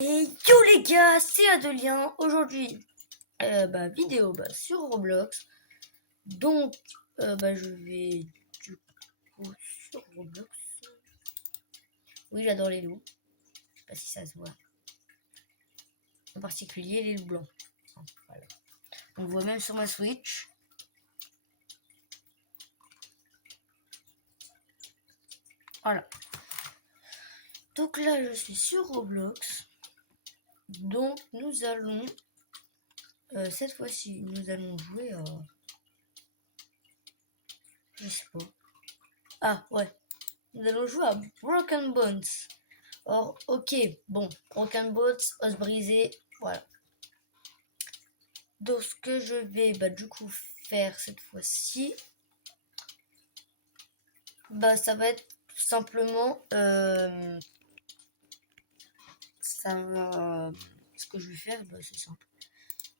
Et yo les gars, c'est Adelien. Aujourd'hui, vidéo sur Roblox. Donc, je vais du coup sur Roblox. Oui, j'adore les loups. Je sais pas si ça se voit. En particulier les loups blancs. Voilà. On le voit même sur ma Switch. Voilà. Donc là, je suis sur Roblox. Donc, nous allons... cette fois-ci, nous allons jouer à... Je sais pas. Ah, ouais. Nous allons jouer à Broken Bones. Or, ok, bon, Broken Bones, os brisé, voilà. Donc, ce que je vais, du coup, faire cette fois-ci, ça va être tout simplement, ce que je vais faire, c'est simple.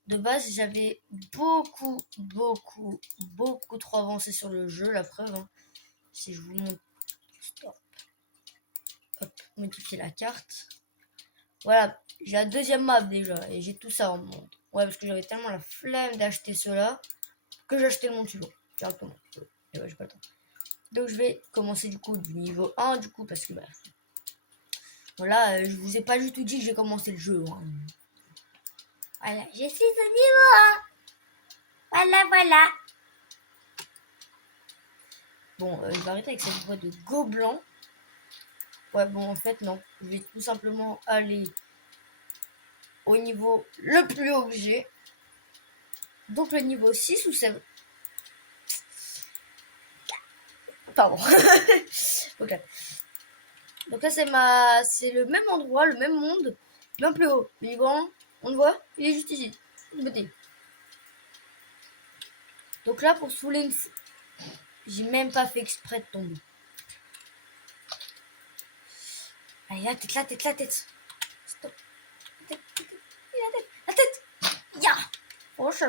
De base, j'avais beaucoup trop avancé sur le jeu, la preuve, hein. Si je vous montre, stop. Hop, modifier la carte. Voilà, j'ai la deuxième map déjà, et j'ai tout ça en monde. Ouais, parce que j'avais tellement la flemme d'acheter cela, que j'ai acheté le monde suivant, directement. Et ouais, j'ai pas le temps. Donc je vais commencer du coup du niveau 1, du coup, parce que voilà, je vous ai pas du tout dit que j'ai commencé le jeu. Hein. Voilà, je suis au niveau 1. Voilà. Bon, je vais arrêter avec cette voix de gobelin. Ouais, bon, en fait, non. Je vais tout simplement aller au niveau le plus haut que j'ai. Donc le niveau 6 ou 7. Pardon. Ok. Donc là c'est le même endroit, le même monde, bien plus haut. Le niveau 1, on le voit, il est juste ici. Donc là pour saouler une fou. J'ai même pas fait exprès de tomber. Allez, la tête. Stop. La tête. Ya. Roche.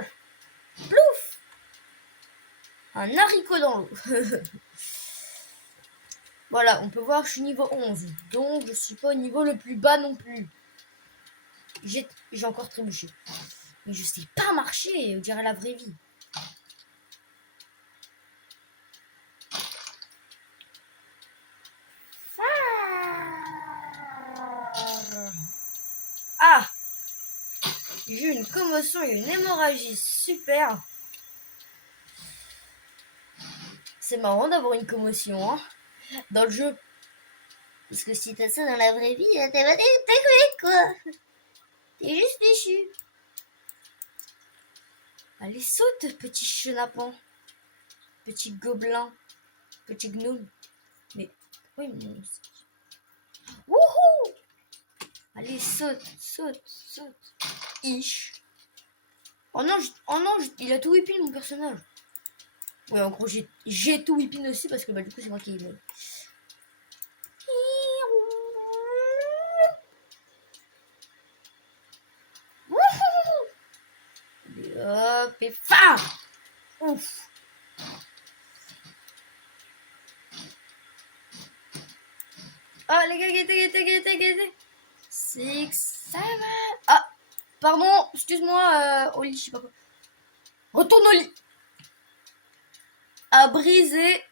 Plouf. Un haricot dans l'eau. Voilà, on peut voir que je suis niveau 11. Donc, je suis pas au niveau le plus bas non plus. J'ai encore trébuché. Mais je sais pas marcher, on dirait la vraie vie. Ah! J'ai eu une commotion et une hémorragie. Super. C'est marrant d'avoir une commotion, hein, dans le jeu. Parce que si t'as ça dans la vraie vie, t'es quoi. T'es juste déçu. Allez, saute, petit chenapan. Petit gobelin. Petit gnome. Mais, oui, mais... Wouhou! Allez, saute. Ish. Oh non, il a tout whipping mon personnage. Ouais, en gros, j'ai tout whipping aussi parce que du coup, c'est moi qui ai aimé. Hop, et fa! Ouf! Oh, les gars, guettez. 6, 7. Ah! Pardon, excuse-moi, au lit, je sais pas quoi. Retourne au lit! À briser.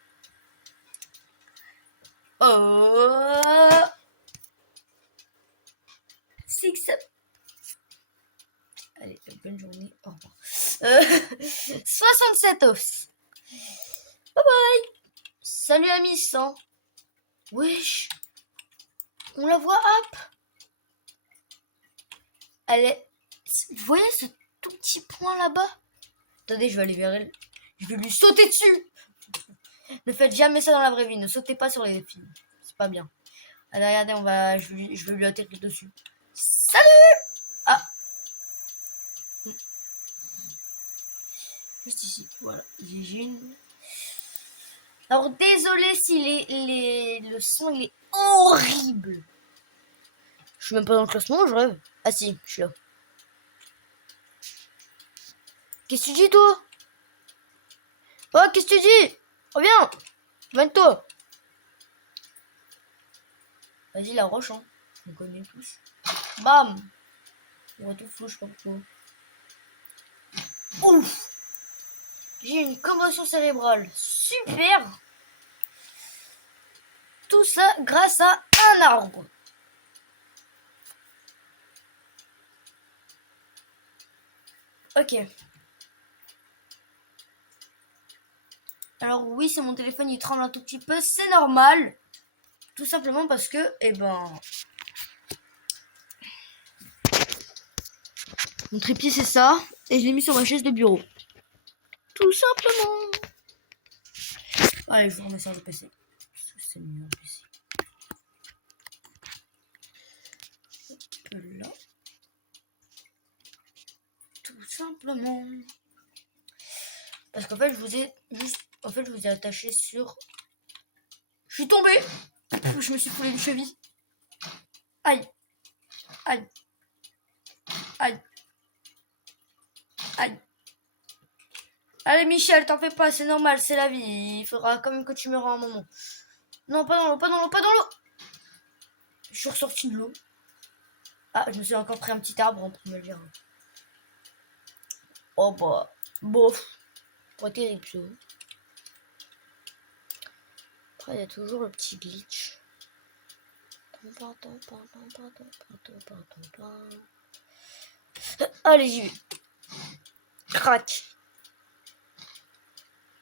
Oh! 6, 7. Allez, bonne journée. Au revoir. 67 offs. Bye bye. Salut à Miss. Hein. Wesh. On la voit, hop. Elle est... Vous voyez ce tout petit point là-bas? Attendez, je vais aller vers elle. Je vais lui sauter dessus. Ne faites jamais ça dans la vraie vie. Ne sautez pas sur les films. C'est pas bien. Allez, regardez, je vais lui atterrir dessus. Salut. Ah. Juste ici. Voilà. J'ai une... Alors, désolé si le son, il est horrible. Je suis même pas dans le classement, je rêve. Ah si, je suis là. Qu'est-ce que tu dis, toi? Oh, qu'est-ce que tu dis? Reviens. Mène-toi. Vas-y, la roche, hein. On connaît tous. Bam. On va tout flou, je sais pas pourquoi. Ouf. J'ai une commotion cérébrale. Super. Tout ça grâce à un arbre. Ok. Alors oui, c'est mon téléphone, il tremble un tout petit peu. C'est normal. Tout simplement parce que, mon trépied c'est ça. Et je l'ai mis sur ma chaise de bureau. Tout simplement. Allez, je vous remets sur le PC. C'est mieux le PC. Là. Tout simplement. Parce qu'en fait, je vous ai attaché sur... Je suis tombée. Je me suis foulé une cheville. Aïe. Aïe. Aïe. Aïe. Allez, Michel, t'en fais pas, c'est normal, c'est la vie. Il faudra quand même que tu me rends un moment. Non, pas dans l'eau, pas dans l'eau, pas dans l'eau. Je suis ressortie de l'eau. Ah, je me suis encore pris un petit arbre pour me le dire. Oh bah, bof. Pas terrible ça. Après, il y a toujours le petit glitch. Allez, j'y vais. Crac.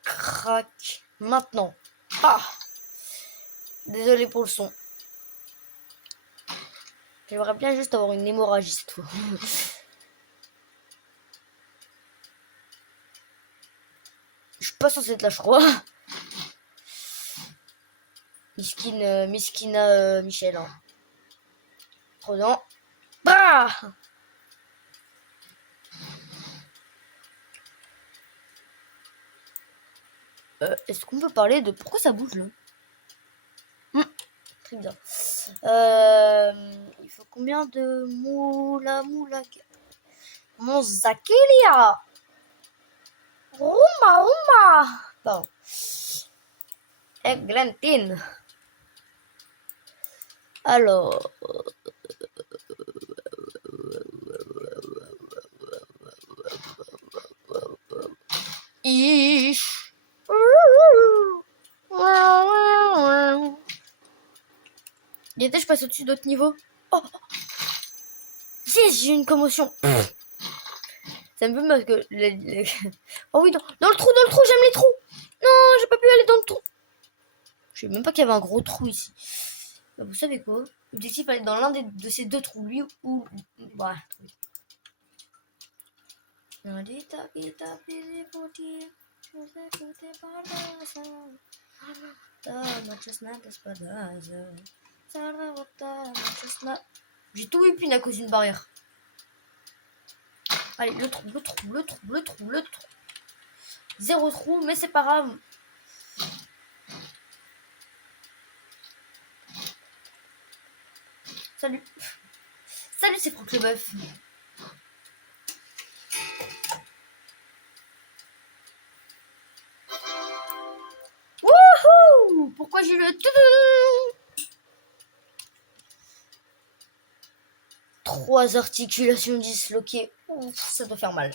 Crac. Maintenant. Ah. Désolé pour le son. J'aimerais bien juste avoir une hémorragie cette fois. Je suis pas censée être là, je crois. Miskina Michel. Hein. Prenons. Bah. Est-ce qu'on peut parler de pourquoi ça bouge là? Très bien. Il faut combien de moula Mon Zakilia. Rouma. Pardon. Eglantine. Alors. Ish. Était, je passe au-dessus d'autres niveaux. Oh. Yes, j'ai une commotion. Ça me fait mal que... Oh oui, dans le trou, j'aime les trous. Non, j'ai pas pu aller dans le trou. Je sais même pas qu'il y avait un gros trou ici. Bah, vous savez quoi? L'objectif, aller dans l'un de ces deux trous, lui ou... Bah, j'ai tout eu à cause d'une barrière. Allez, le trou. Zéro trou, mais c'est pas grave. Salut. Salut, c'est Franck le Bœuf. Wouhou! Pourquoi j'ai le... 3 articulations disloquées. Ouf, ça doit faire mal.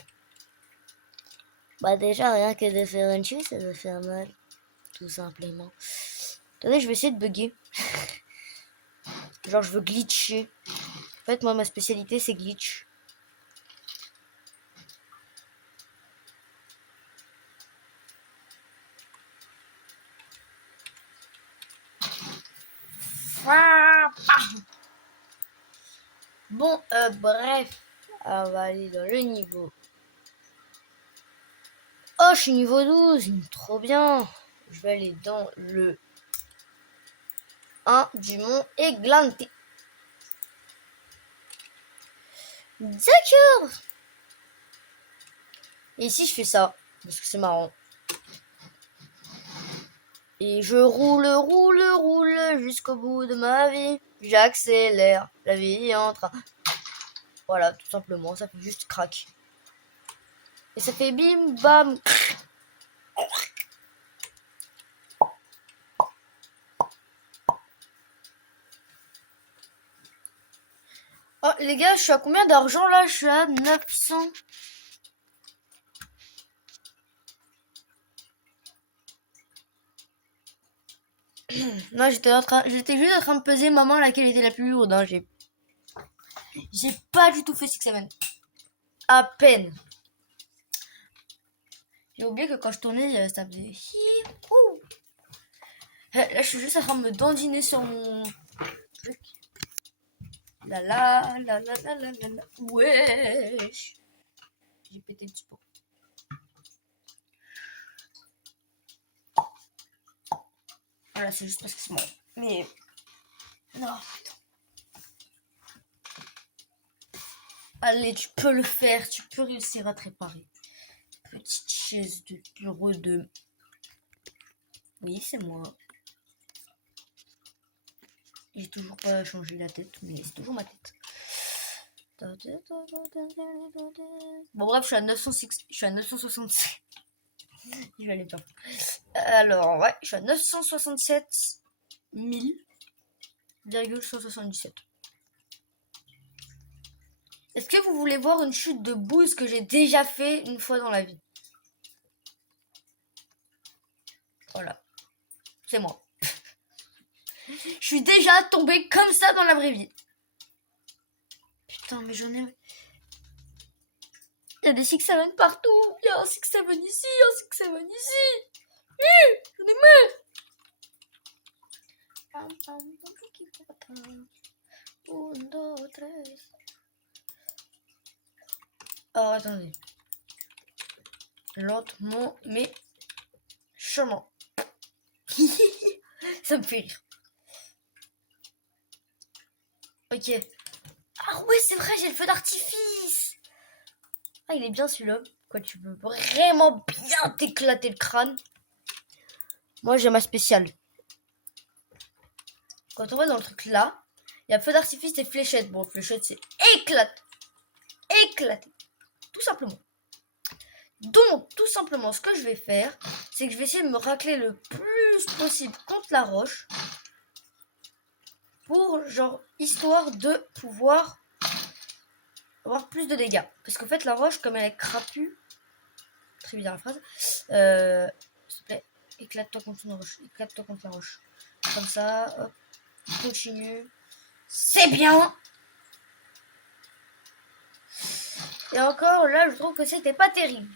Bah déjà, rien que de faire une chute, ça doit faire mal. Tout simplement. Attendez, je vais essayer de bugger. Genre, je veux glitcher. En fait, moi, ma spécialité, c'est glitch. Bon, bref. On va aller dans le niveau. Oh, je suis niveau 12. Trop bien. Je vais aller dans le 1 du mont Églantine. D'accord. Et ici, je fais ça. Parce que c'est marrant. Et je roule jusqu'au bout de ma vie. J'accélère. La vie est en train. Voilà, tout simplement. Ça fait juste crack. Et ça fait bim bam. Oh, les gars, je suis à combien d'argent là? Je suis à 900. Non, j'étais juste en train de peser maman laquelle était la plus lourde. Hein. J'ai pas du tout fait 6-7. À peine. J'ai oublié que quand je tournais, ça faisait hi, ouh. Là, je suis juste en train de me dandiner sur mon truc. La la la la la la la la. Wesh. J'ai pété le support. Voilà, c'est juste parce que c'est moi. Mais non, putain. Allez, tu peux le faire. Tu peux réussir à te réparer. Petite chaise de bureau de... Oui, c'est moi. J'ai toujours pas changé la tête, mais c'est toujours ma tête. Bon bref, je suis à 906, je suis à 967. Je vais aller pas. Alors ouais, je suis à 967 000,177. Est-ce que vous voulez voir une chute de bouse que j'ai déjà fait une fois dans la vie? Voilà, c'est moi. Je suis déjà tombée comme ça dans la vraie vie. Putain, mais j'en ai... Il y a des 6-7 partout. Il y a un 6-7 ici, un 6-7 ici. J'en ai marre. Oh, attendez. Lentement, mais sûrement. Ça me fait rire. Ok. Ah ouais, c'est vrai, j'ai le feu d'artifice. Ah, il est bien celui-là. Quoi, tu peux vraiment bien t'éclater le crâne. Moi, j'ai ma spéciale. Quand on va dans le truc là, il y a feu d'artifice et fléchette. Bon, fléchette, c'est éclate. Éclaté. Tout simplement. Donc, tout simplement, ce que je vais faire, c'est que je vais essayer de me racler le plus possible contre la roche. Pour, genre, histoire de pouvoir avoir plus de dégâts. Parce qu'en fait, la roche, comme elle est crapue, très bizarre la phrase, s'il te plaît, éclate-toi contre la roche. Éclate-toi contre la roche. Comme ça, hop, continue. C'est bien! Et encore, là, je trouve que c'était pas terrible.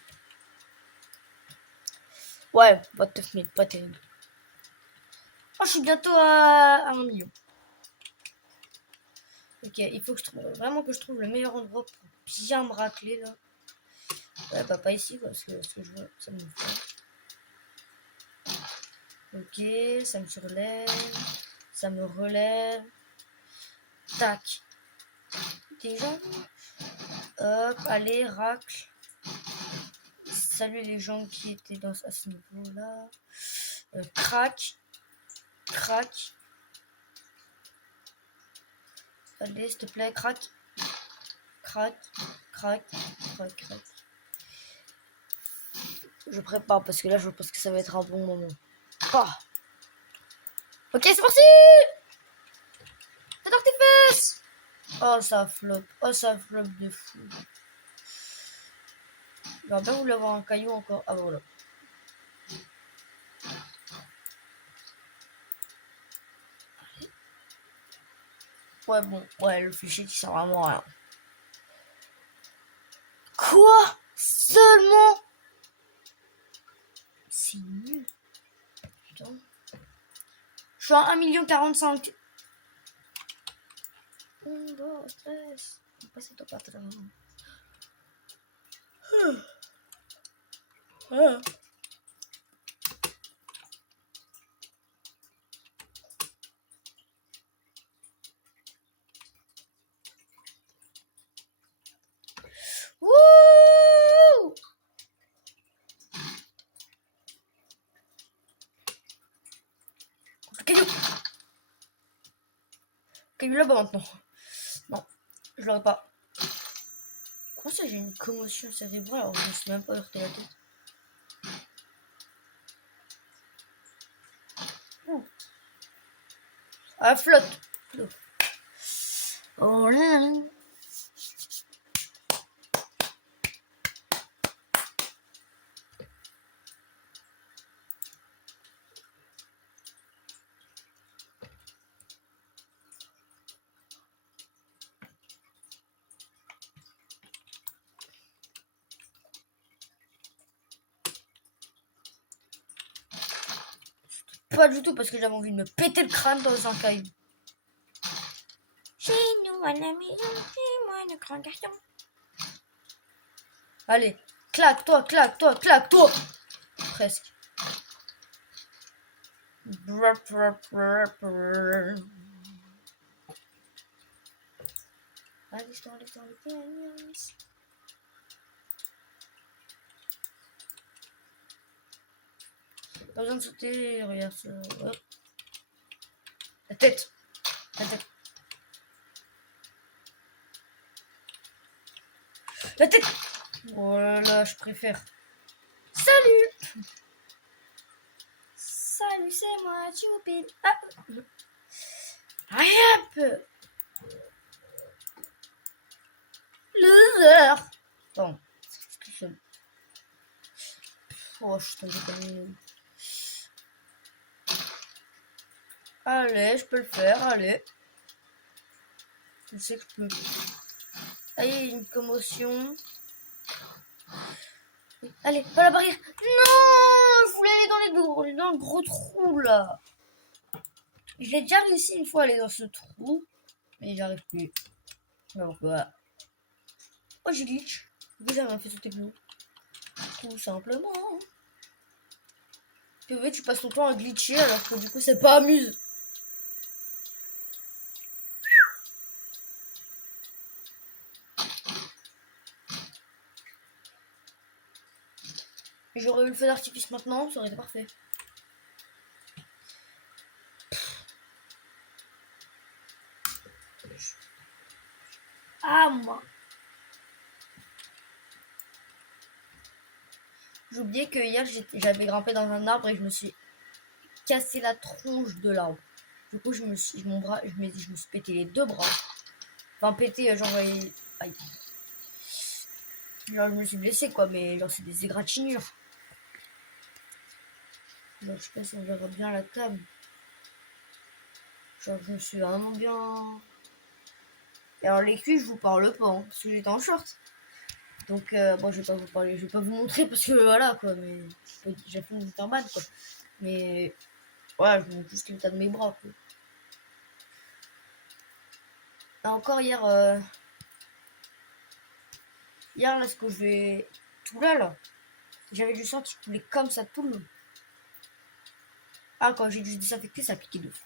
Ouais, what the fuck, pas terrible. Oh, je suis bientôt à 1 million. Ok, il faut que je trouve vraiment que je trouve le meilleur endroit pour bien me racler là. Ouais, bah pas ici quoi, parce que ce que je vois, ça me fait. Ok, ça me surlève, ça me relève. Tac. Déjà. Hop, allez, racle. Salut les gens qui étaient à ce niveau-là. Crac. Crac. Allez, s'il te plaît, crac. Crac. Crac. Crac. Crac. Je prépare parce que là, je pense que ça va être un bon moment. Ah. Ok, c'est parti! Fais d'artifice! Oh, ça floppe. Oh, ça floppe de fou. J'aurais bien voulu avoir un caillou encore. Ah, voilà. Ouais, bon. Ouais, le fichier qui sert vraiment à rien. Quoi? Seulement? C'est nul. Putain. Je suis à 1,45 million. Bon, stress. On passe au patron. Ah. Wouh! Caillou! Caillou là-bas maintenant. Non, je l'aurais pas. Comment ça j'ai une commotion cérébrale alors que je me suis même pas heurté la tête? Ah, flotte! Oh là là! Pas du tout, parce que j'avais envie de me péter le crâne dans un caillou. Chez nous, à la maison, et moi, le grand garçon. Allez, claque-toi, claque-toi, claque-toi. Presque. Allez, pas besoin de sauter, regarde ça. Hop. La tête. La tête. La tête. Voilà, je préfère. Salut. Salut, c'est moi, Choupi. Ah. Hop. Loser. Bon. Oh, je suis tombée comme une... Allez, je peux le faire, allez. Je sais que je peux. Allez, une commotion. Allez, pas la barrière. Non, je voulais aller dans le gros trou, là. J'ai déjà réussi une fois à aller dans ce trou. Mais j'arrive plus. Alors voilà. Oh, j'ai glitch. Vous avez fait sauter plus haut. Tout simplement. Tu passes ton temps à glitcher alors que du coup, c'est pas amuse. J'aurais eu le feu d'artifice maintenant, ça aurait été parfait. Ah, moi. J'ai oublié que hier, j'avais grimpé dans un arbre et je me suis cassé la tronche de l'arbre. Du coup, je me suis pété les deux bras. Enfin, pété, genre, aïe. Genre, je me suis blessé, quoi, mais genre, c'est des égratignures. Genre, je sais pas si on verra bien la cam. Genre, je me suis vraiment bien... Et alors, les cuits, je vous parle pas, hein, parce que j'étais en short. Donc, bon, je vais pas vous parler, je vais pas vous montrer parce que voilà, quoi, mais j'ai fait une interballe, quoi. Mais, voilà, je vous montre juste l'état de mes bras, quoi. Et encore hier, là, ce que je vais... Tout là, j'avais du sang qui coulait comme ça tout le long. Ah, quand j'ai dû désinfecter, ça piquait de fou.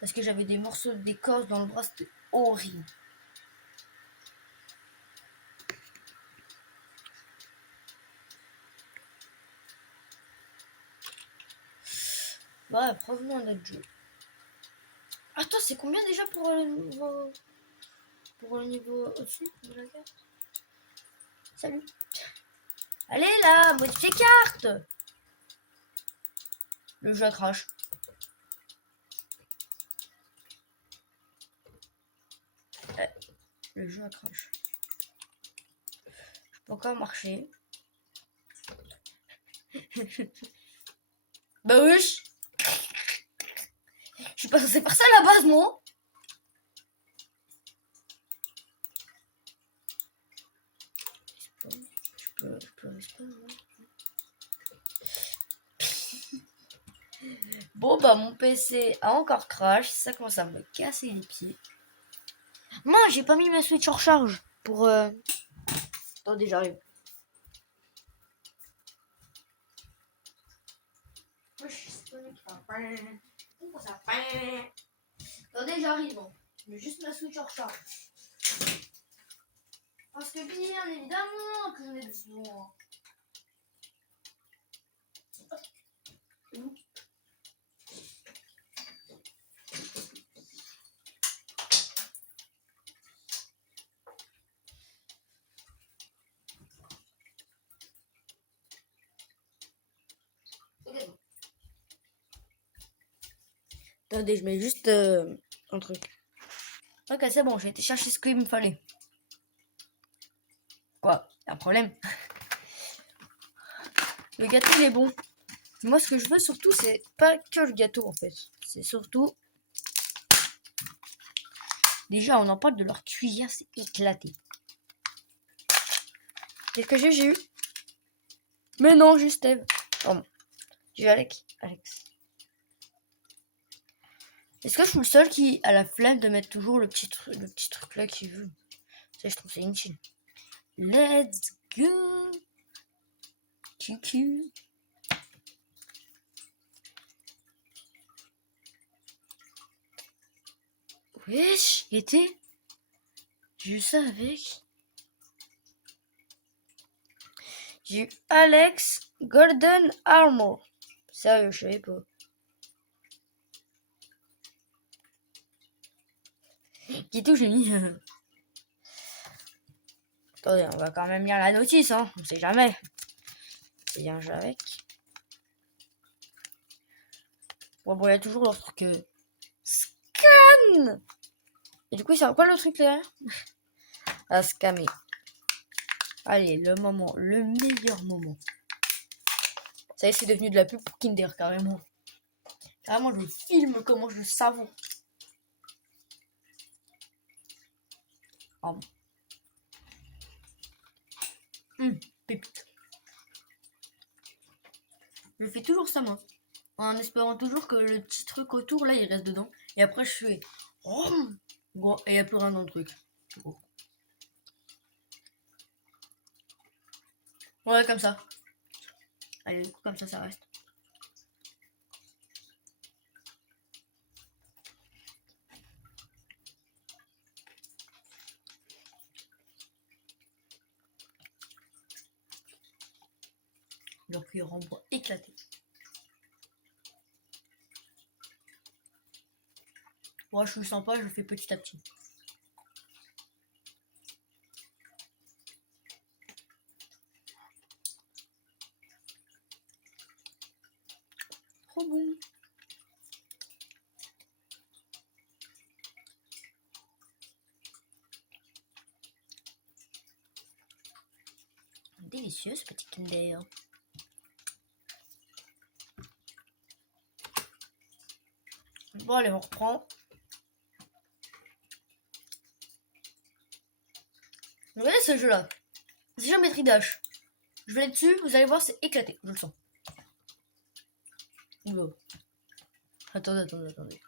Parce que j'avais des morceaux d'écorce dans le bras, c'était horrible. Ouais, revenons à notre jeu. Attends, c'est combien déjà pour le niveau... Pour le niveau au-dessus de la carte? Salut. Allez là, modifier carte. Le jeu crash. Le jeu crash. Je peux encore marcher. Bah oui. Je suis pas censé faire ça à la base, non? Je peux Bon bah mon PC a encore crash, ça commence à me casser les pieds. Moi j'ai pas mis ma Switch en recharge pour... Attendez, j'arrive. Attendez, j'arrive. Je mets juste ma Switch en recharge. Parce que bien évidemment que j'en ai besoin. Attendez, je mets juste un truc. Ok, c'est bon, j'ai été chercher ce qu'il me fallait. Quoi? Un problème? Le gâteau, il est bon. Moi, ce que je veux surtout, c'est pas que le gâteau, en fait. C'est surtout... Déjà, on en parle de leur cuillère, c'est éclaté. Qu'est-ce que j'ai eu? Mais non, juste Eve. Pardon. J'ai Alex. Est-ce que je suis le seul qui a la flemme de mettre toujours le petit truc là qu'il veut? Ça, je trouve c'est inutile. Let's go. QQ. Wesh, il était. J'ai eu ça avec. J'ai eu Alex Golden Armor. Sérieux, je savais pas. Qui tout, j'ai mis. Attendez, on va quand même lire la notice, hein. On sait jamais. C'est bien, un jeu avec. Bon, il y a toujours leur truc. Scan. Et du coup, c'est quoi le truc là? À scammer. Allez, le moment, le meilleur moment. Ça y est, c'est devenu de la pub pour Kinder, carrément. Carrément, je filme comment je savoure. Oh. Pépite. Je fais toujours ça, moi. En espérant toujours que le petit truc autour, là, il reste dedans. Et après, je fais... Oh bon, et il n'y a plus rien dans le truc. Oh. Ouais, comme ça. Allez, du coup, comme ça reste. Leur cuillère en bois éclaté. Moi, je suis sympa, je le fais petit à petit. Trop bon. Délicieux ce petit Kinder. Bon, allez, on reprend. Vous voyez ce jeu-là? C'est Géométrie Dash. Je vais dessus, vous allez voir, c'est éclaté. Je le sens. Oula. Attendez.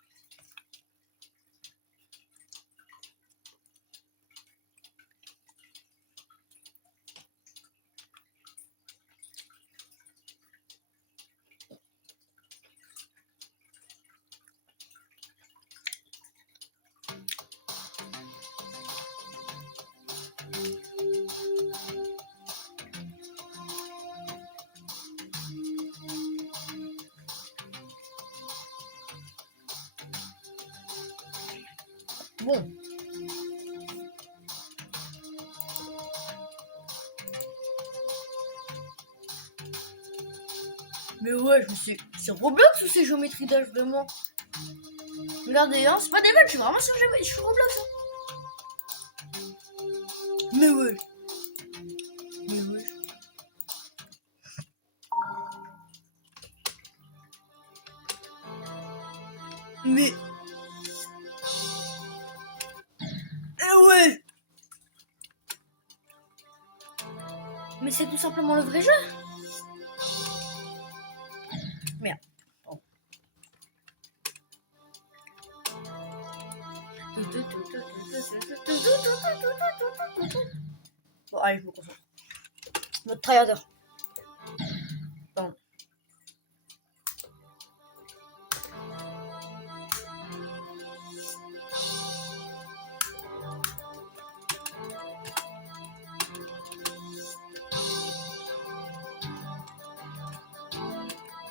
Bon. Mais ouais, c'est Roblox ou c'est Géométrie Dash vraiment? Regardez, hein, c'est pas des balles, je suis vraiment sur Roblox. Hein. Mais ouais. Mais... ouais. Mais c'est tout simplement le vrai jeu. Merde. Oh. Bon, allez, je me concentre. Notre tryharder. Pardon.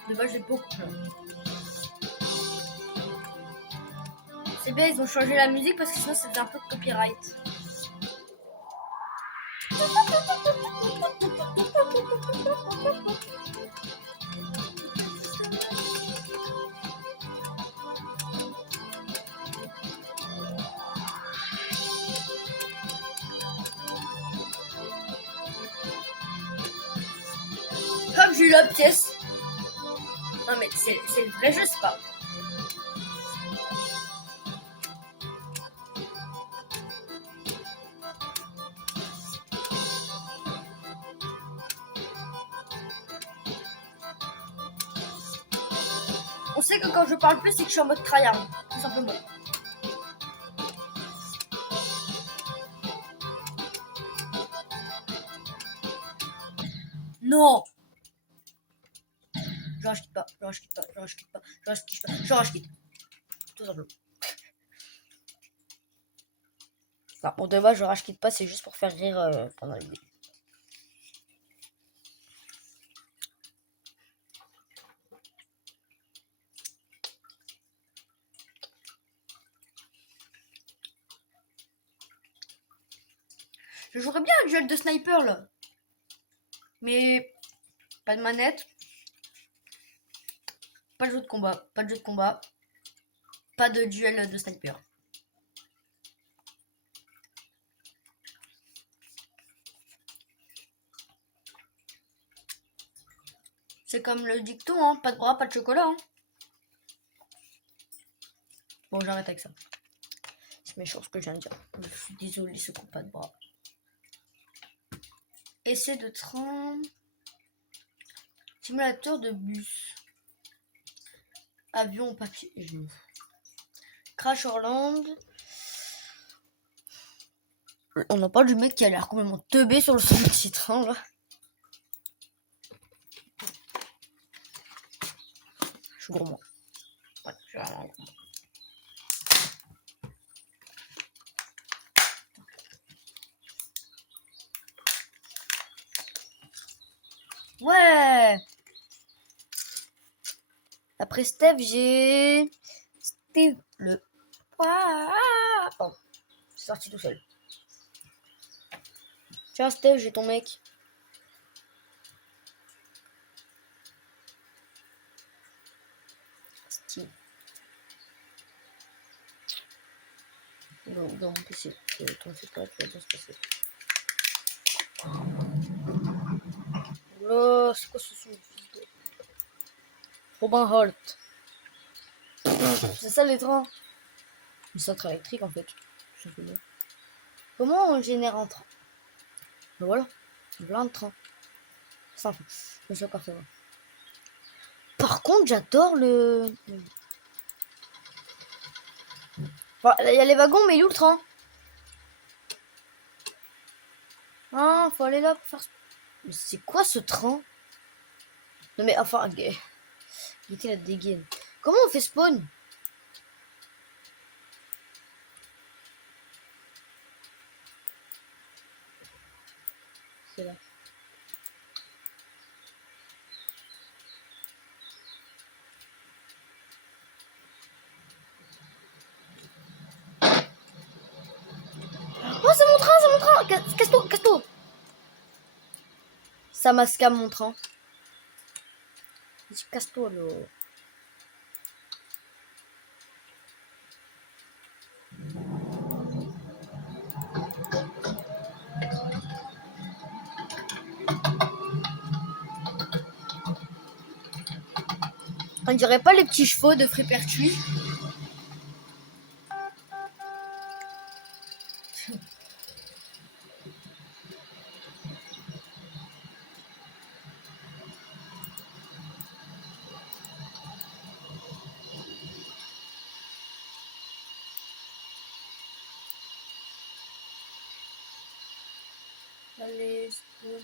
De base, j'ai beaucoup peur. C'est bien, ils ont changé la musique parce que sinon, c'était un peu de copyright. Comme j'ai eu la pièce. Non mais c'est le vrai jeu, c'est pas... sait que quand je parle plus, c'est que je suis en mode tryhard, tout simplement. Non. Je rage quitte pas, je rage quitte pas, je rage quitte pas, je rage quitte pas, je rage quitte. Tout simplement. Non, bon, de base, je rage quitte pas, c'est juste pour faire rire pendant la vidéo. Je jouerais bien un duel de sniper là. Mais pas de manette. Pas de jeu de combat. Pas de jeu de combat. Pas de duel de sniper. C'est comme le dicton, hein. Pas de bras, pas de chocolat. Hein. Bon, j'arrête avec ça. C'est méchant ce que je viens de dire. Je suis désolée, ce coup, pas de bras. Essai de train. Simulateur de bus. Avion papier. Crash Orland. On n'a pas du mec qui a l'air complètement teubé sur le son petit train là. Je suis gourmand. Ouais, je suis vraiment gourmand. Ouais. Après Steph, j'ai Steve le. Oh, c'est sorti tout seul. Tiens, Steph, j'ai ton mec. Steve. Dans mon PC. T'en fais pas, tu vas bien se passer. Oh, c'est quoi ce son? Robin Holt. C'est ça les trains. Mais c'est un train électrique en fait. Comment on génère un train? Ben voilà, plein de trains. Simple. Je sais pas faire. Par contre, j'adore le. Enfin, il y a les wagons, mais il est où le train? Ah, faut aller là pour faire. Mais c'est quoi ce train? Non mais enfin, il était la dégaine. Comment on fait spawn? C'est là. Oh, c'est mon train, c'est mon train! Casse-toi, casse-toi! Ça m'a scam mon train. Casse-toi, là. On dirait pas les petits chevaux de Frépertuis. Allez, spawn,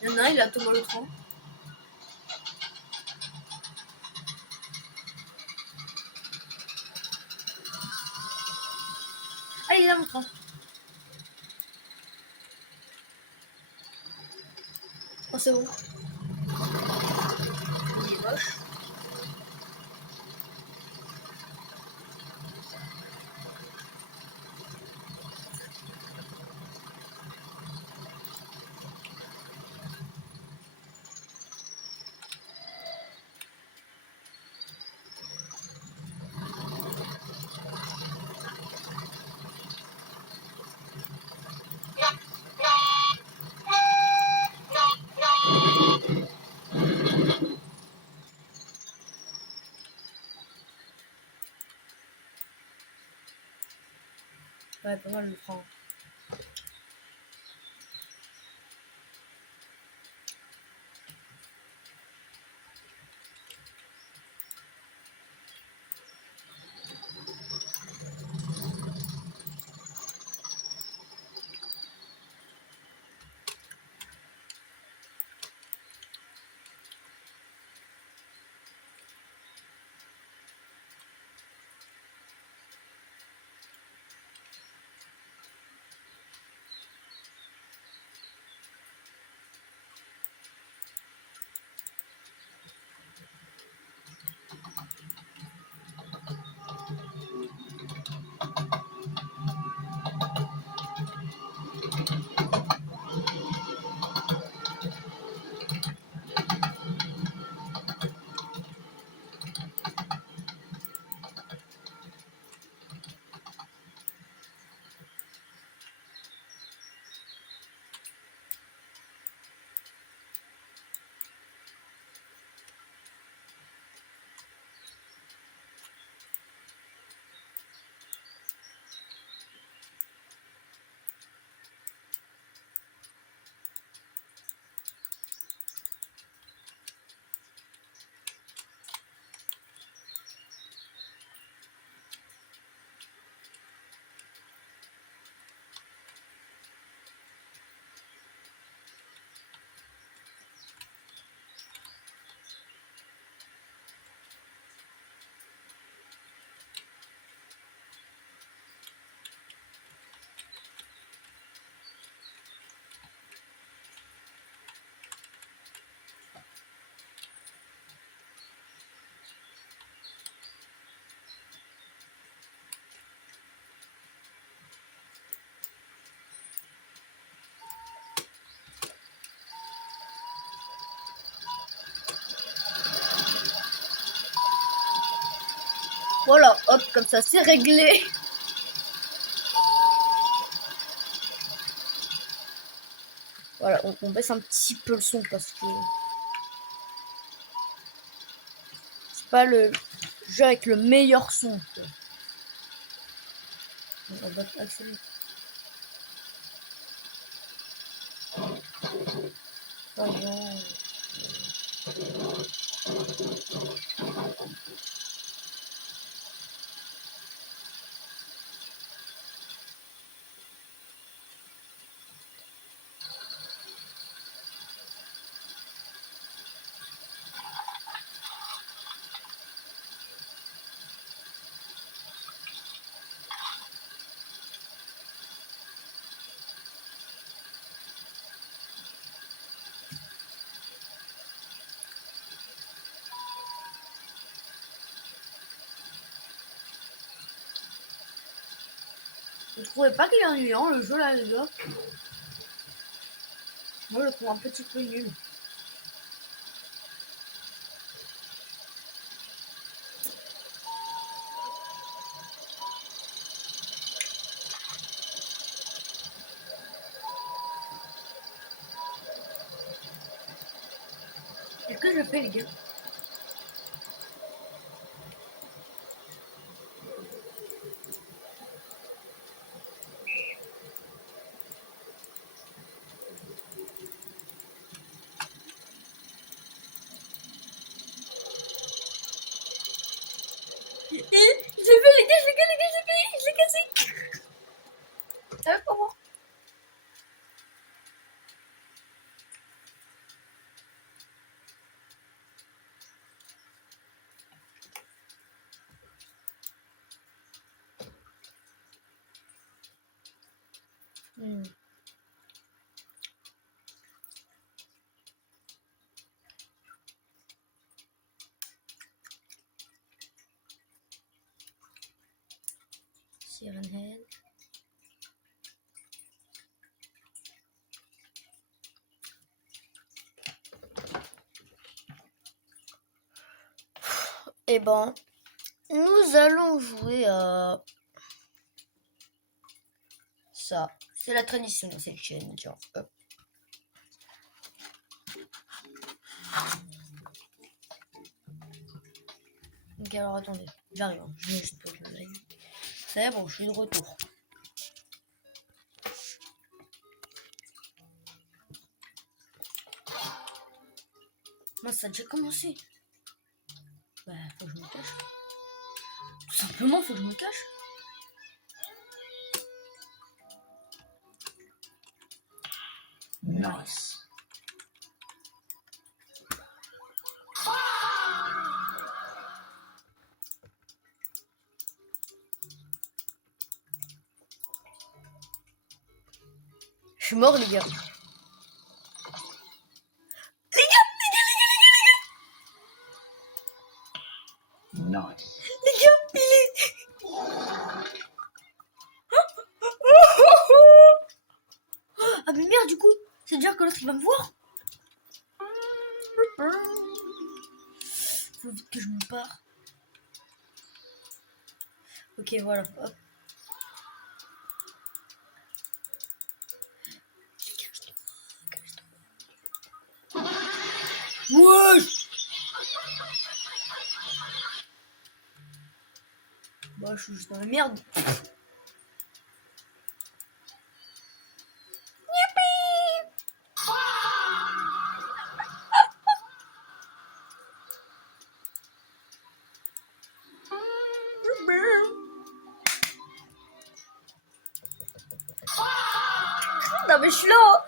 il y en a un, il a tombé le train. Ah, il est là mon train. Oh, c'est bon. Il est moche. Ouais, pas mal le train. Voilà, hop, comme ça c'est réglé. Voilà, on baisse un petit peu le son parce que c'est pas le jeu avec le meilleur son. On va accélérer. Vous trouvez pas qu'il est ennuyant le jeu là, les gars? Moi je le trouve un petit peu nul. Est-ce que je le fais, les gars? Je l'ai fait, les gars, je l'ai cassé. Comment? Siren Head. Eh ben, nous allons jouer à ça. C'est la tradition dans cette chaîne, genre. Hop. Ok, alors attendez, j'arrive. Hein. Je vais juste poser le live. C'est bon, je suis de retour. Moi, ça a déjà commencé. Bah, faut que je me cache. Tout simplement, faut que je me cache. Nice. Je suis mort, les gars. Nice. Les gars, il est... Ah mais merde, du coup, c'est dire que l'autre il va me voir. Faut vite que je me barre. Ok, voilà. Hop. Wesh. Bah, je suis juste dans la merde. Non mais je suis là.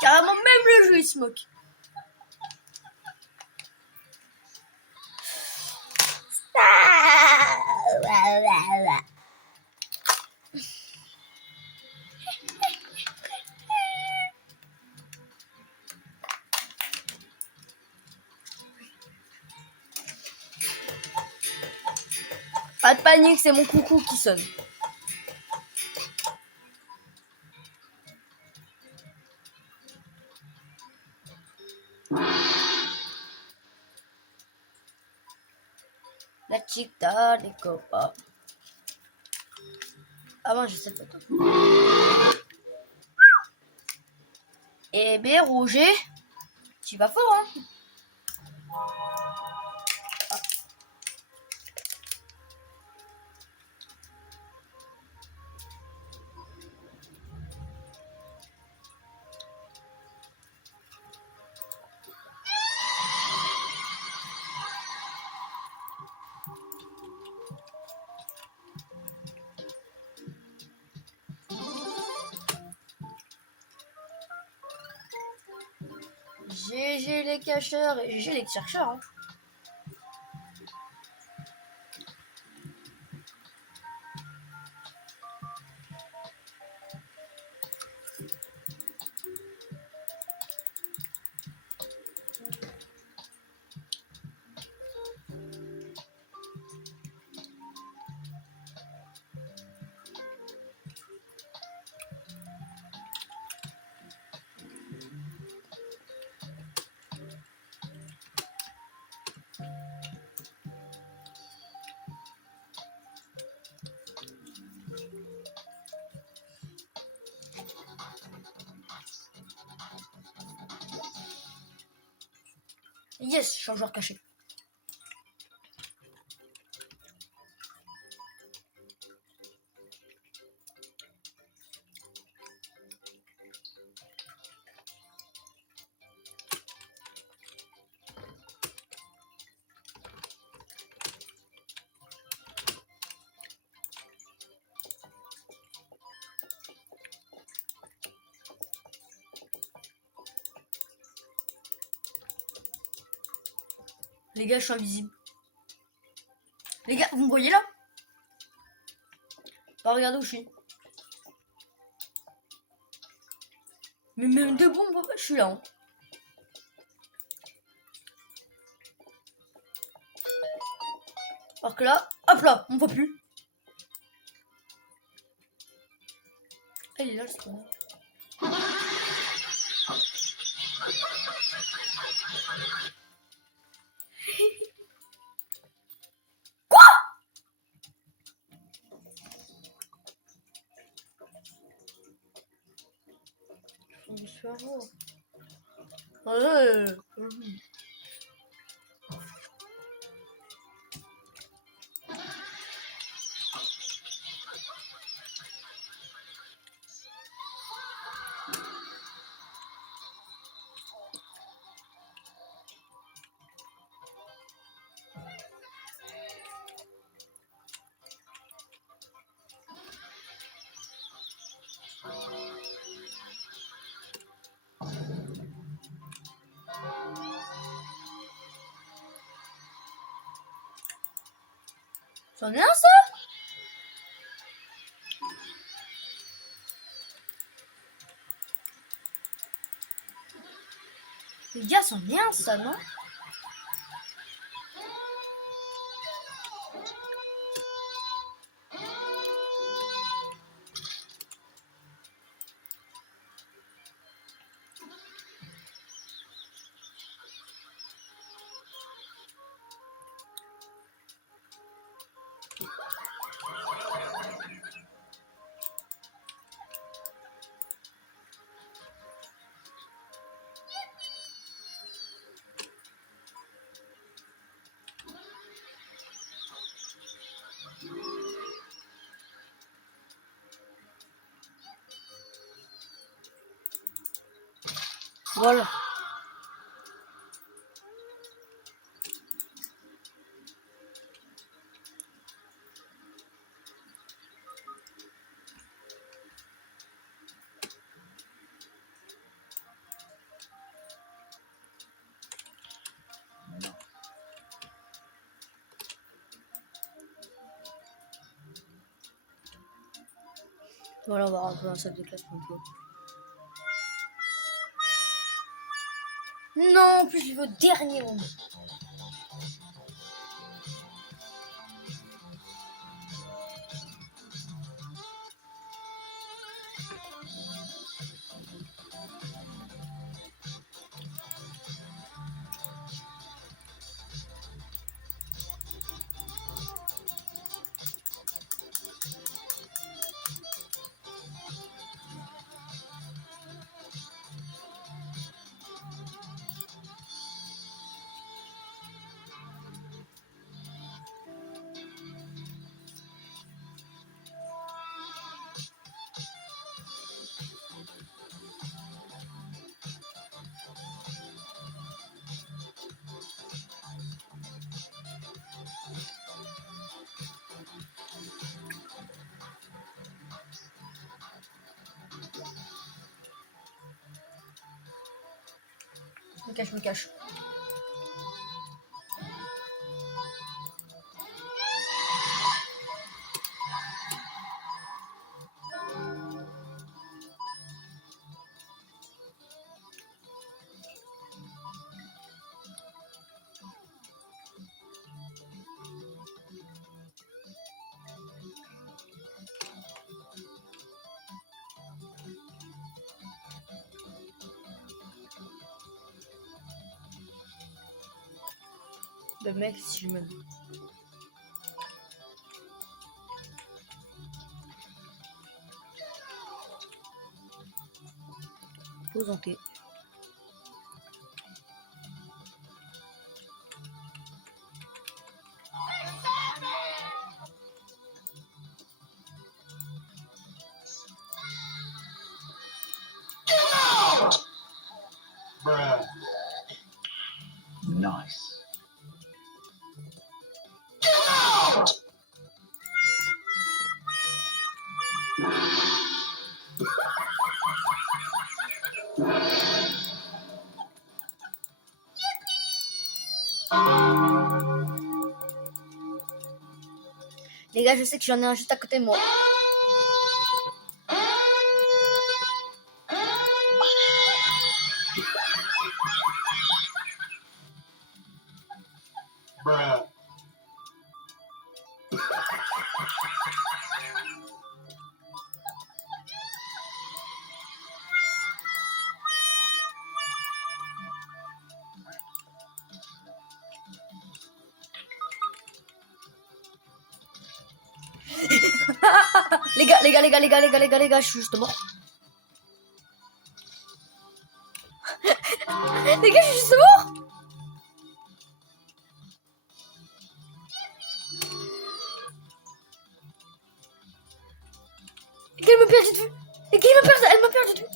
Carrément même le jeu il se moque. Pas de panique, c'est mon coucou qui sonne. boutique, t'as des copains. Ah moi je sais pas toi. Eh bien Roger, tu vas fort hein. GG les cacheurs et GG les chercheurs hein. Yes, je suis un joueur caché. Les gars, je suis invisible. Les gars, vous me voyez là? Bah regardez où je suis. Mais même debout, je suis là. Hein. Alors que là, hop là, on me voit plus. Ah, il est là le spawn. Quoi? Je suis à voir. Ouais. C'en est un ça? Les gars, c'en est un ça, non? Voilà. Voilà, on va rentrer dans la salle de classe un peu. Non, en plus je vais au dernier moment. je me cache. Le mec, si je me... Pose en T. Nice. Les gars, je sais que j'en ai un juste à côté de moi. Les gars, je suis juste mort. Les gars, je suis juste mort. Et qu'elle me perd de vue. Et qu'elle me perd, elle me perd de vue.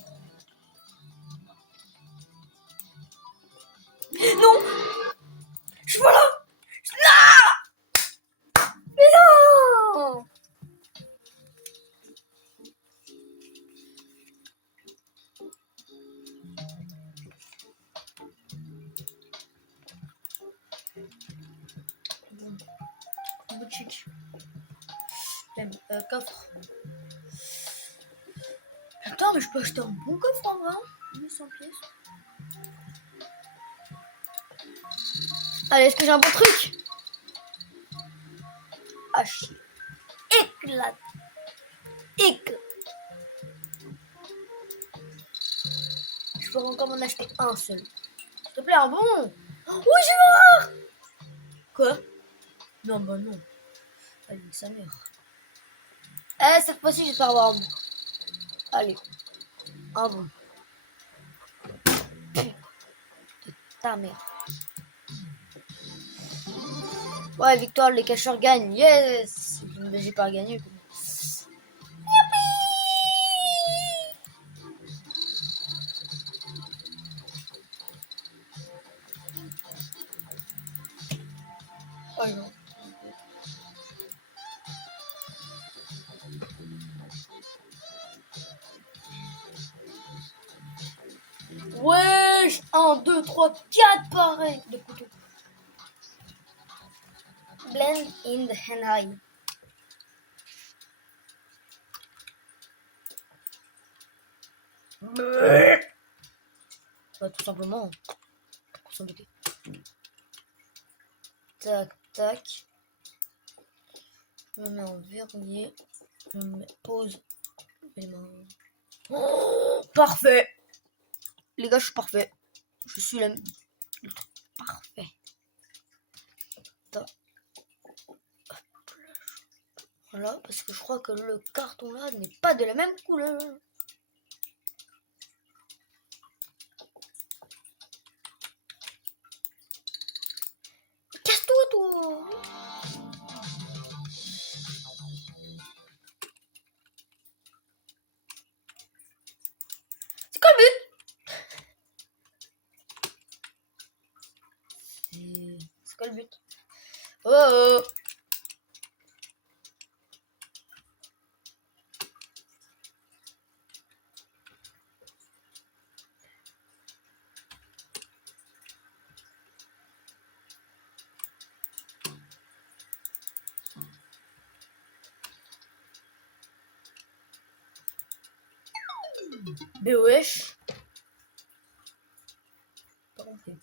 Non. Je suis pas là. Non. Mais non. Boutique. Coffre. Putain, mais je peux acheter un bon coffre en vrai. 800 pièces. Allez, est-ce que j'ai un bon truc? Ah, chier. Éclate. Éclate. Je peux encore m'en acheter un seul. S'il te plaît, un bon. Oui, j'ai noir. Quoi? Non, bah non. Allez, sa mère. Eh, cette fois-ci, j'espère avoir un bon. Allez, un bon. De ta mère. Ouais, victoire, les cacheurs gagnent. Yes. Mais j'ai pas gagné. Oh non. Wesh, 1, 2, 3, 4 pareil de couteau. Blend in the hand eye. Bah, tout simplement. Pour s'embêter. Tac, tac. Je me mets en verrouillé. Je me mets pause. Les mains. Oh, parfait. Les gars, je suis parfait. Je suis la... Parfait. Attends. Voilà, parce que je crois que le carton là n'est pas de la même couleur. Casse-toi, toi. C'est quoi le but? C'est quoi le but? Oh, oh. Mais wesh. Pas compris.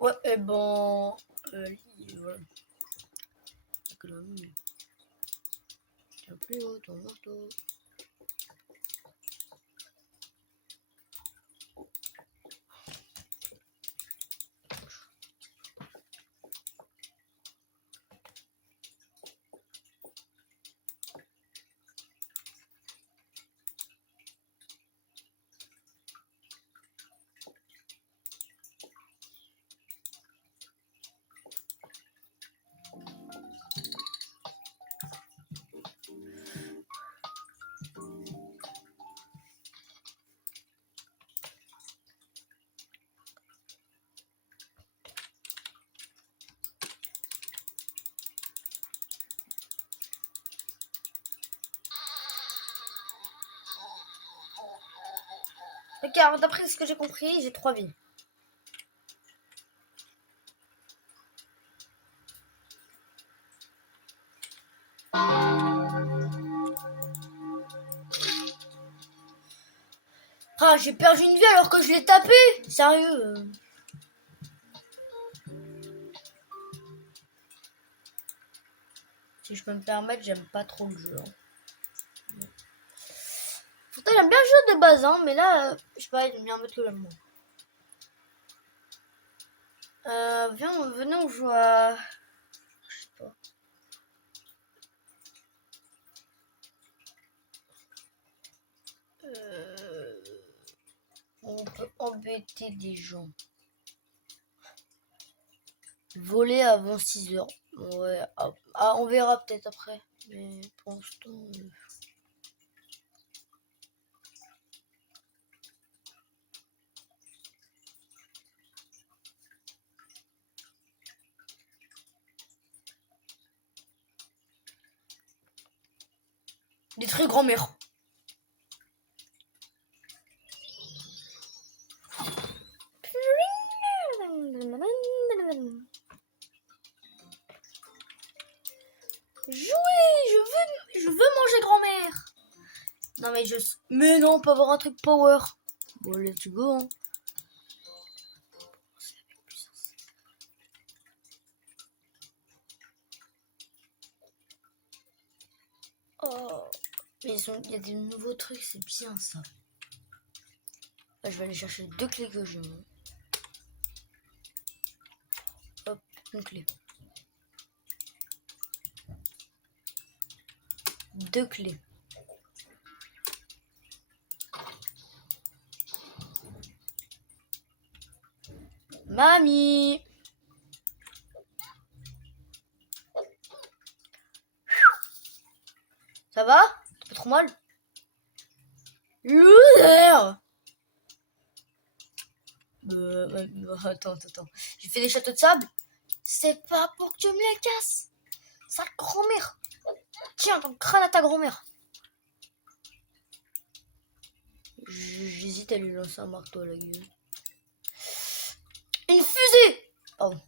Ouais, et bon. Voilà. Tiens plus haut ton marteau. Car d'après ce que j'ai compris, j'ai 3 vies. Ah, j'ai perdu une vie alors que je l'ai tapé. Sérieux. Si je peux me permettre, j'aime pas trop le jeu. Pourtant, j'aime bien le jeu de base, hein, mais là, je sais pas, j'aime bien mettre le mot. Venez, on joue à... Je sais pas. On peut embêter des gens. Voler avant 6 heures. Ouais, on verra peut-être après. Mais pour l'instant... Détruire grand-mère. Jouer, je veux manger grand-mère. Non mais non, on peut avoir un truc power. Bon, let's go. Hein. Oh, mais il y a des nouveaux trucs, c'est bien ça. Là, je vais aller chercher 2 clés que j'ai. Hop, une clé. 2 clés. Mamie! Ça va? T'as pas trop mal? Loser! Attends. J'ai fait des châteaux de sable. C'est pas pour que tu me les casses. Sale grand-mère. Tiens, ton crâne à ta grand-mère. J'hésite à lui lancer un marteau à la gueule. Une fusée! Pardon.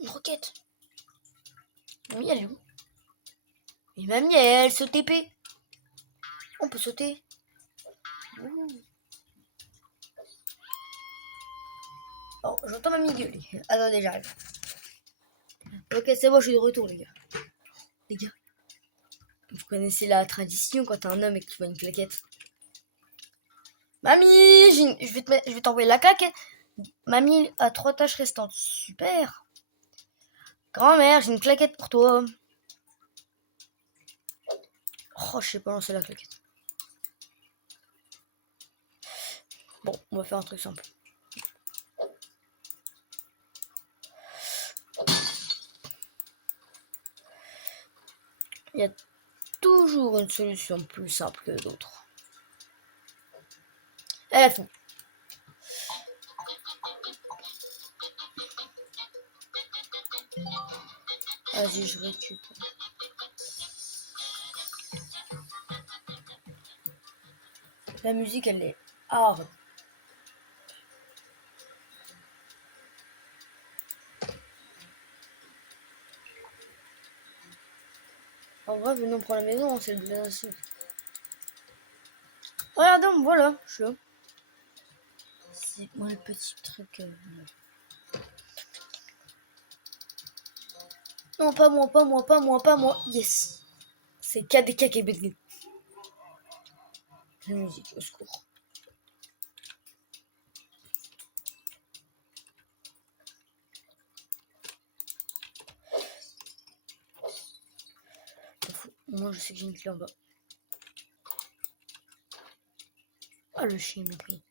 Une roquette. Mamie, elle est où? Mais mamie, elle saute épée. On peut sauter. Oh, j'entends mamie gueuler. Attendez, j'arrive. Ok, c'est bon, je suis de retour, les gars. Les gars, vous connaissez la tradition quand t'es un homme et que tu vois une claquette. Mamie, je vais t'envoyer la claquette. Mamie a 3 tâches restantes. Super. Grand-mère, j'ai une claquette pour toi. Oh, je sais pas lancer la claquette. Bon, on va faire un truc simple. Il y a toujours une solution plus simple que d'autres. Elle fond. Vas-y, je récupère. La musique, elle est hard. En vrai, venons prendre la maison, c'est le blessé. Regardez, voilà, je suis là. C'est moi le petit truc. Non, pas moi, pas moi, pas moi, pas moi. Yes. C'est KDK qui est bête. La musique, au secours. Moi, je sais que j'ai une clé en bas. Ah, le chien m'a pris.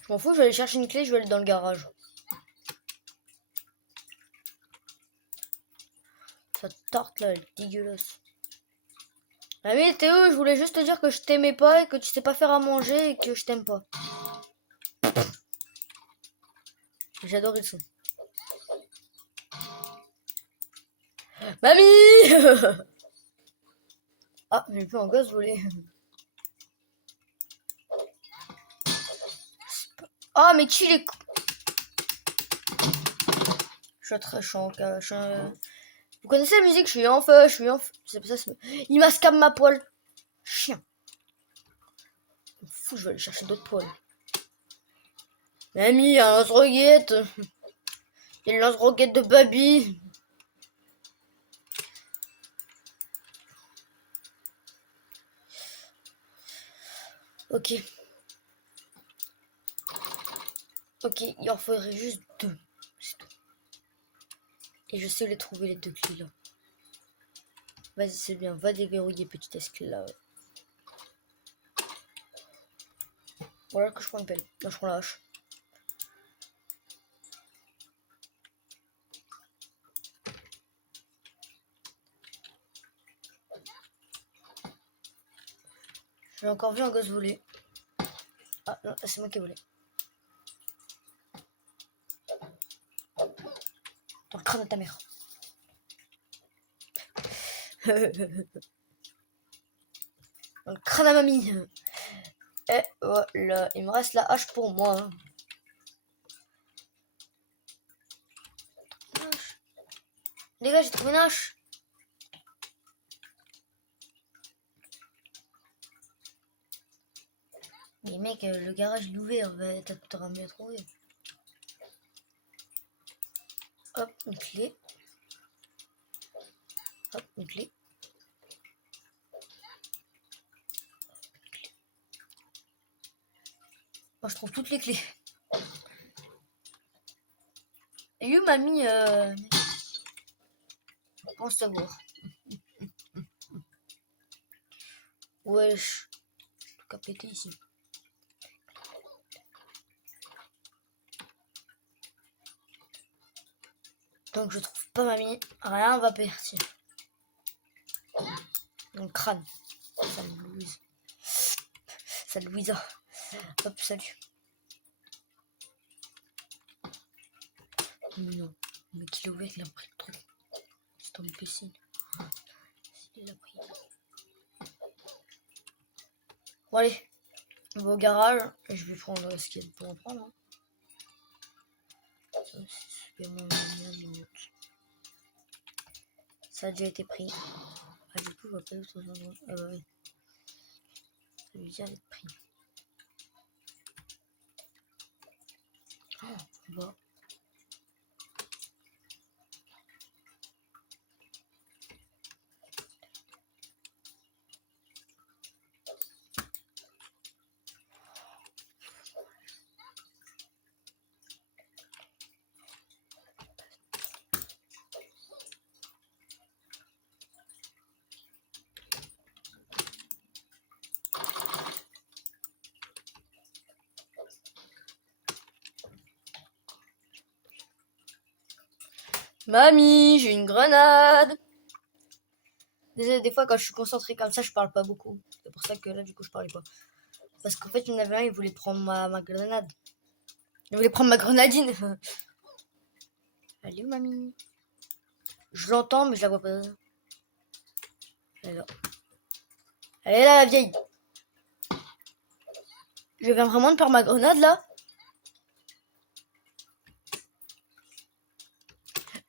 Je m'en fous, je vais aller chercher une clé, je vais aller dans le garage. Cette tarte là, elle est dégueulasse. Ah oui, Théo, je voulais juste te dire que je t'aimais pas et que tu sais pas faire à manger et que je t'aime pas. J'adore le son. Mamie. Ah, j'ai plus un gosse volé. Ah, mais qui les... Je suis très chiant. Vous connaissez la musique? Je suis en feu, je suis en feu. C'est ça, il mascame ma poêle. Chien. Fou, je vais aller chercher d'autres poils. Mamie, il y a un lance-roquette. Il y a le lance-roquette de Baby. Ok. Ok, il en faudrait juste 2. C'est tout. Et je sais les trouver les 2 clés là. Vas-y, c'est bien. Va déverrouiller, petite esclave. Voilà que je prends une pelle. Là, je prends la hache. J'ai encore vu un gosse voler. Ah non, c'est moi qui ai volé. Dans le crâne de ta mère. Dans le crâne à mamie. Et voilà, il me reste la hache pour moi. Les gars, j'ai trouvé une hache. Mais mec, le garage est ouvert. T'auras mieux trouvé. Hop, une clé. Hop, une clé. Moi, je trouve toutes les clés. Et où mamie je pense savoir. Wesh. Tout qu'à péter ici. Donc je trouve pas mamie. Rien va partir. Mon crâne. Salut Louise. Salut Louisa. Hop, salut. Mais non. Mais qui l'a ouvert, il a pris le truc. C'est dans le piscine. Il l'a pris. Bon allez. On va au garage. Et je vais prendre ce qu'il y a pour en prendre. Hein. Ça a déjà été pris. Ah, du coup, je vois pas d'autres endroits. Ah bah oui. Ça veut dire être pris. Oh, bah. Mamie, j'ai une grenade. Désolé, des fois quand je suis concentrée comme ça, je parle pas beaucoup. C'est pour ça que là, du coup, je parlais pas. Parce qu'en fait, il y en avait un, il voulait prendre ma grenade. Il voulait prendre ma grenadine. Elle est où, mamie? Je l'entends, mais je la vois pas. Elle est là. Elle est là, la vieille. Je viens vraiment de perdre ma grenade là.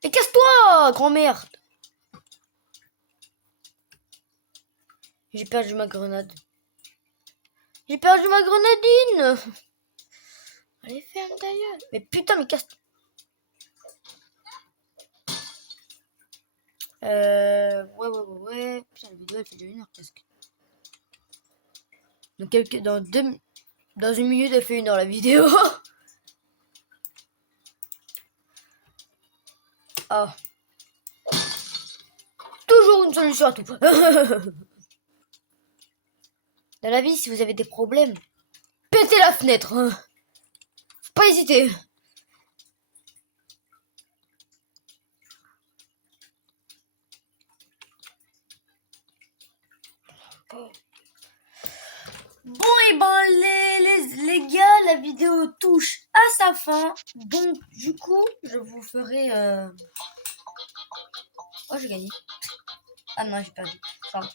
Et casse-toi, grand-mère. J'ai perdu ma grenade. J'ai perdu ma grenadine. Allez, ferme ta gueule. Mais putain, mais casse... Ouais. Putain, la vidéo, elle fait déjà 1 heure presque. Donc, dans 1 minute, elle fait 1 heure la vidéo. Ah. Toujours une solution à tout. Dans la vie, si vous avez des problèmes, pétez la fenêtre. Faut pas hésiter. Bon et ben les gars, la vidéo touche à sa fin. Donc du coup, je vous ferai... Oh, j'ai gagné. Ah non, j'ai perdu. Pardon.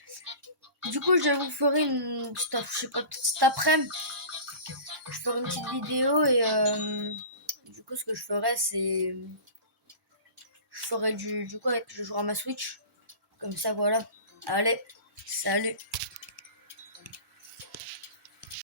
Du coup, je vous ferai une... je sais pas, cet après-midi. Je ferai une petite vidéo et... du coup, ce que je ferai, c'est... Je ferai du coup, avec, je jouerai à ma Switch. Comme ça, voilà. Allez, salut.